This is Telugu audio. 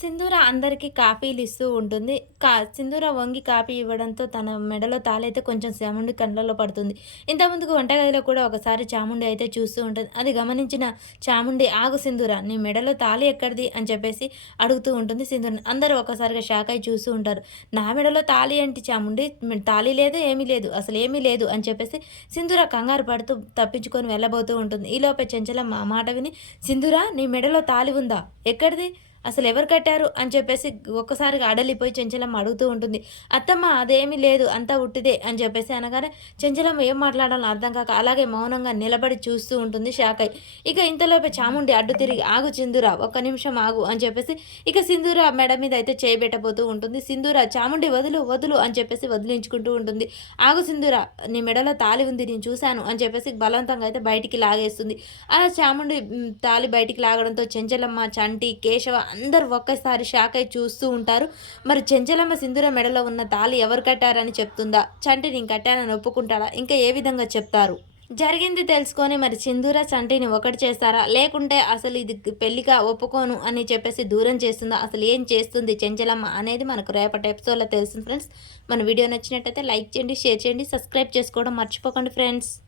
సింధూర అందరికీ కాఫీలు ఇస్తూ ఉంటుంది. సింధూర వంగి కాఫీ ఇవ్వడంతో తన మెడలో తాళైతే కొంచెం చాముండి కళ్ళలో పడుతుంది. ఇంతకుముందుకు వంటగదిలో కూడా ఒకసారి చాముండి అయితే చూస్తూ ఉంటుంది. అది గమనించిన చాముండి, "ఆగు సింధూర, నీ మెడలో తాళి ఎక్కడిది?" అని చెప్పేసి అడుగుతూ ఉంటుంది సింధూరని. అందరూ ఒక్కసారిగా షాక్ అయ్యి చూస్తూ ఉంటారు. "నా మెడలో తాళి ఏంటి చాముండి? తాళి లేదు, ఏమీ లేదు, అసలు ఏమీ లేదు" అని చెప్పేసి సింధూర కంగారు పడుతూ తప్పించుకొని వెళ్ళబోతూ ఉంటుంది. ఈలోపే చెంచలమ్మ ఆ మాట విని, "సింధూర, నీ మెడలో తాళి ఉందా? ఎక్కడిది? అసలెవరు కట్టారు?" అని చెప్పేసి ఒక్కసారిగా అడలిపోయి చెంచలమ్మ అడుగుతూ ఉంటుంది. "అత్తమ్మ, అదేమీ లేదు, అంతా ఉట్టిదే" అని చెప్పేసి అనగానే చెంచలమ్మ ఏం మాట్లాడాలో అర్థం కాక అలాగే మౌనంగా నిలబడి చూస్తూ ఉంటుంది షాకై. ఇక ఇంతలోపే చాముండి అడ్డు తిరిగి, "ఆగు సింధూర, ఒక్క నిమిషం ఆగు" అని చెప్పేసి ఇక సింధూర మెడ మీద అయితే చేయబెట్టబోతూ ఉంటుంది. "సింధూర, చాముండి వదులు, వదులు" అని చెప్పేసి వదిలించుకుంటూ ఉంటుంది. "ఆగు సింధూర, నీ మెడలో తాళి ఉంది, నేను చూశాను" అని చెప్పేసి బలవంతంగా అయితే బయటికి లాగేస్తుంది. అలా చాముండి తాళి బయటికి లాగడంతో చెంచలమ్మ, చంటి, కేశవ అందరూ ఒక్కసారి షాక్ అయి చూస్తూ ఉంటారు. మరి చెంచలమ్మ సింధూర మెడలో ఉన్న తాళి ఎవరు కట్టారని చెప్తుందా? చంటి నేను కట్టానని ఒప్పుకుంటాడా? ఇంకా ఏ విధంగా చెప్తారు? జరిగింది తెలుసుకొని మరి సింధూర, చంటిని ఒకటి చేస్తారా? లేకుంటే అసలు ఇది పెళ్లిగా ఒప్పుకోను అని చెప్పేసి దూరం చేస్తుందా? అసలు ఏం చేస్తుంది చెంచలమ్మ అనేది మనకు రేపటి ఎపిసోడ్‌లో తెలుస్తుంది ఫ్రెండ్స్. మన వీడియో నచ్చినట్టయితే లైక్ చేయండి, షేర్ చేయండి, సబ్స్క్రైబ్ చేసుకోవడం మర్చిపోకండి ఫ్రెండ్స్.